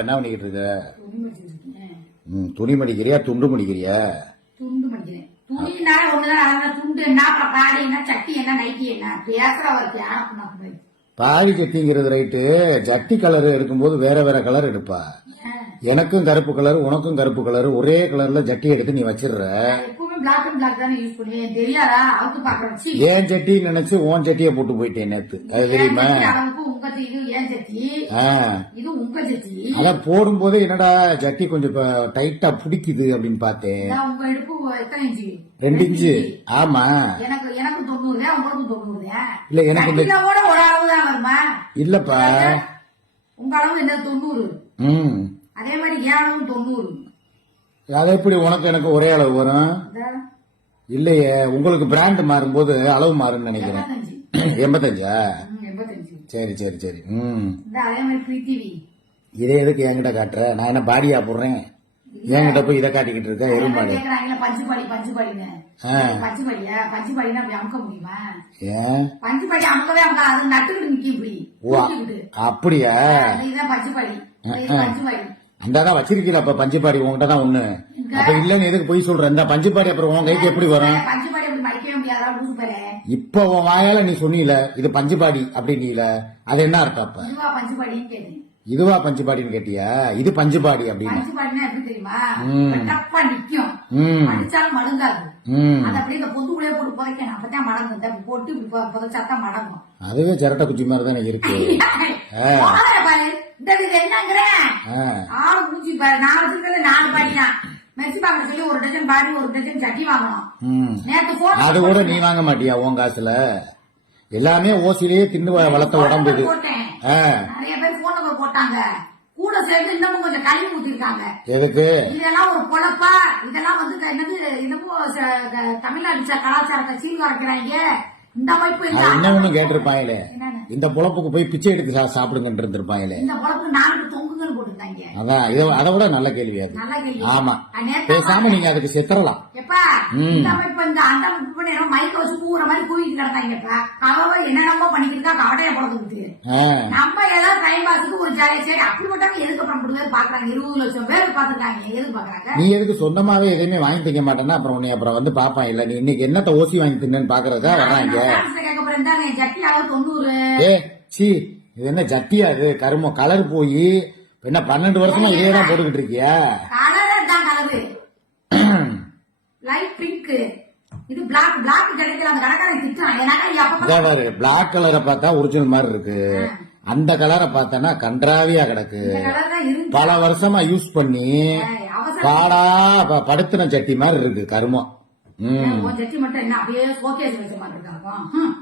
என்ன பண்ணிக்கிட்டு இருக்க? துணி மடிச்சிருக்கேன். துணி மடிக்கிறியா துண்டு மடிக்கிறியா? துண்டு மடிக்கிறேன். துணினா ஒண்ணுதான், துண்டு என்ன, அப்புறம் பாடி என்ன, சட்டி என்ன, நைட்டி என்ன, பேசுற ஒரு தியானம். பாடி சட்டிங்கிறது ரைட்டு. ஜட்டி கலர் எடுக்கும்போது வேற வேற கலர் எடுப்பா. எனக்கும் கருப்பு கலர் உனக்கும் கருப்பு கலர் ஒரே கலர்ல ஜட்டி எடுத்து நீ வச்சிடுற. எப்பவுமே பிளாக் அண்ட் பிளாக் தானே யூஸ் பண்ணுவேன். தெரியாதா? அவுத்து பாக்குறேன். ஏன் ஜட்டி நினைச்சு உன் ஜட்டிய போட்டு போயிட்டேன் நேத்து. அது தெரியுமா? இது ஏன் ஜட்டி, இது உங்க ஜட்டி. அத போடும் போது என்னடா ஜட்டி கொஞ்சம் டைட்டா பிடிக்குது அப்படின்னு பார்த்தேன். உங்க இடுப்பு எத்தனை இன்ச்சு? 2 இன்ச்சு. ஆமா, எனக்கு 90, உங்களுக்கு 90. இல்ல எனக்கு ஒரு அளவு தான் வருமா? இல்லப்பா, உங்க அளவு என்ன 90. அதே மாதிரி ஏன் அளவு 90. அது எப்படி உனக்கு எனக்கு ஒரே அளவு வரும்? இல்லையே, உங்களுக்கு பிராண்ட் மாறும்போது அளவு மாறுன்னு நினைக்கிறேன். 85. சரி சரி சரி. அதே மாதிரி பிரித்திவி. இதே எதுக்கு என்கிட்ட காட்டுற? நான் என்ன பாடியா போடுறேன்? என்கிட்ட போய் இதை காட்டிக்கிட்டு இருக்க எருமாடு. பஞ்சுபாடி பஞ்சுபாடின்னு பஞ்சுபாடியா? பஞ்சுபாடினா அப்படி அமுக்க முடியுமா? ஏன் பஞ்சுபாடி அமுக்கவே அமுக்க, அது நட்டுக்கிட்டு நிக்க இப்படி. அப்படியா? இதுதான் பஞ்சுபாடி. பஞ்சுபாடி அந்தாதான் வச்சிருக்கீங்க. அப்ப பஞ்சுபாடி உங்ககிட்ட தான் ஒண்ணு. அப்ப இல்லன்னு எதுக்கு போய் சொல்ற? இந்த பஞ்சுபாடி அப்புறம் உன் கைக்கு எப்படி வரும்? பஞ்சுபாடி அப்படி மடிக்கவே முடியாதா? லூசு பேரு. இப்ப உன் வாயால நீ சொன்னீல இது பஞ்சுபாடி அப்படின்னீல, அது என்ன அர்த்தம்? அப்ப இதுவா பஞ்சுபாடின்னு கேட்டேன். இதுவா பஞ்சுபாடின்னு கேட்டியா? இது பஞ்சுபாடி அப்படின்னு. பஞ்சுபாடினா எப்படி தெரியுமா? டப்பா நிக்கும், அடிச்சாலும் மடங்காது. அது அப்படியே இந்த பொந்துக்குள்ளே போட்டு புதைக்கணும், அப்பதான் மடங்கும். போட்டு இப்படி புதைச்சாத்தான் மடங்கும். அதுவே சிரட்டை குச்சி மாதிரி தானே இருக்கு. இந்த இது என்னங்கிறேன் ஆளு பூச்சி பாரு. நான் வச்சிருக்கிறது 4 பாடி தான். மெர்சி பாக்க சொல்லி 1 டஜன் பாடி 1 டஜன் சட்டி வாங்கணும். நேற்று போட்டு அது கூட நீ வாங்க மாட்டியா உன் காசுல? எல்லாமே ஓசிலேயே தின்னு வளர்த்த உடம்பு இது. நிறைய பேர் போன் நம்பர் போட்டாங்க, கூட சேர்ந்து இன்னமும் கொஞ்சம் கல்வி ஊத்திருக்காங்க. எதுக்கு? இதெல்லாம் ஒரு பொழப்பா? இதெல்லாம் வந்து என்னது, இன்னமும் தமிழ்நாடு கலாச்சாரத்தை சீர்குறைக்கிறாங்க. இந்த அமைப்பு என்ன கேட்டிருப்பாங்களே, இந்த பொழப்புக்கு போய் பிச்சை எடுத்து சாப்பிடுங்க இருந்திருப்பாங்களே. இந்த பொழப்புக்கு 4 தொங்குங்கன்னு போட்டுருந்தாங்க. அதான் அதை விட நல்ல கேள்வி அது. ஆமா, பேசாம நீங்க அதுக்கு செத்துறலாம். எப்பா இந்த அமைப்பு இந்த அந்த அமைப்பு பண்ணி மைக்க வச்சு கூற மாதிரி கூவிட்டு கிடந்தாங்கப்பா. அவ என்னென்னமோ பண்ணிக்கிட்டு கவடையை பொழந்துக்கிட்டு நம்ம ஏதாவது டைம் பாத்துக்கு ஒரு ஜாலியா சரி அப்படி போட்டாங்க. எதுக்கு அப்புறம் முடியாது பாக்குறாங்க? 20 லட்சம் பேர் பாத்துருக்காங்க. எது பாக்குறாங்க? நீ எதுக்கு சொந்தமாவே எதுவுமே வாங்கி திங்க மாட்டேன்னா அப்புறம் உன்னை அப்புறம் வந்து பாப்பான். இல்ல நீ இன்னைக்கு என்னத்த ஓசி வாங்கி தின்னு பாக்குறதா வர்றாங்க. ஜட்டி அளவு 90. சி இது என்ன ஜட்டியா? இது கருமம் கலர் போய் என்ன 12 வருஷமா இதே தான் போட்டுக்கிட்டு இருக்கியா? கலர் தான் கலரு லைட் பிங்க். இது பிளாக் பிளாக் கிடைக்கல. அந்த கடைக்காரன் திட்டான். பிளாக் கலரை பார்த்தா ஒரிஜினல் மாதிரி இருக்கு, அந்த கலரை பார்த்தானா கன்றாவியா கிடக்கு. பல வருஷமா யூஸ் பண்ணி பாடா படுத்தின சட்டி மாதிரி இருக்கு கருமம். சட்டி மட்டும் என்ன அப்படியே சோகேஜ் வச்ச மாதிரி இருக்கும்.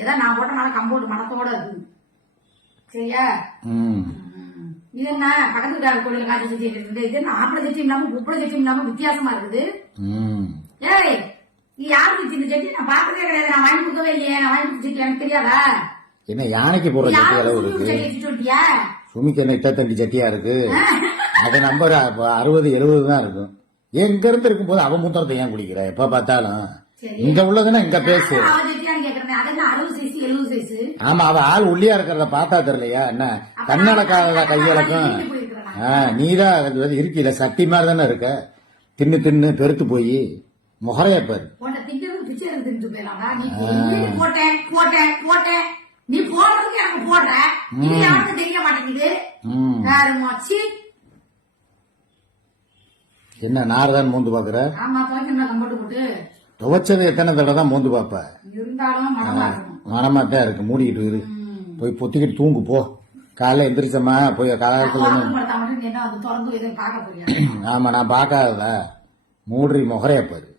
ஏதோ நான் போட்டனால கம்போர்டு மனத்தோட இருக்கு. சரியா? இது என்ன பக்கத்து கோயில காட்சி சட்டி இருக்குது? இது என்ன ஆப்பிள சட்டி இல்லாம உப்பள சட்டி இல்லாம வித்தியாசமா இருக்குது. ஏய் நீ யாருக்கு இந்த சட்டி நான் பார்த்ததே கிடையாது. நான் வாங்கி கொடுக்கவே இல்லையே. நான் வாங்கி கொடுத்த சட்டி எனக்கு தெரியாதா? என்ன யானைக்கு போற சட்டி அளவு இருக்கு? சுமிக்கு என்ன இட்டத்தண்டி சட்டியா இருக்கு? அது நம்பர் 60 70 தான் இருக்கும். எங்க இருந்து இருக்கும்போது அவன் மூத்தரத்தை ஏன் குடிக்கிற? எப்ப பார்த்தாலும் இங்க உள்ளதுன்னா இங்க பேசு. ஆமா, அவ ஆள் ஒல்லியா இருக்கிறத பார்த்தா தெரியலையா? என்ன கண்ணடக்காத கையளக்கும்? நீதான் இருக்கீல சட்டி மாதிரி தானே இருக்க. தின்னு தின்னு பெருத்து போய் முகரைய பாரு. நீ போடுறதுக்கு எனக்கு போடுற, யாருக்கும் தெரிய மாட்டேங்குது. என்ன நார்தான் மோந்து பாக்குற? ஆமா, கம்போட்டு போட்டு துவைச்சது எத்தனை தடவை தான் மோந்து பாப்ப? இருந்தாலும் மனமா தான் இருக்கு. மூடிக்கிட்டு இரு, போய் பொத்திக்கிட்டு தூங்கு போ. காலைல எந்திரிச்சமா போய் காலத்துல. ஆமா, நான் பாக்காததா மூடி முகரைய பாரு.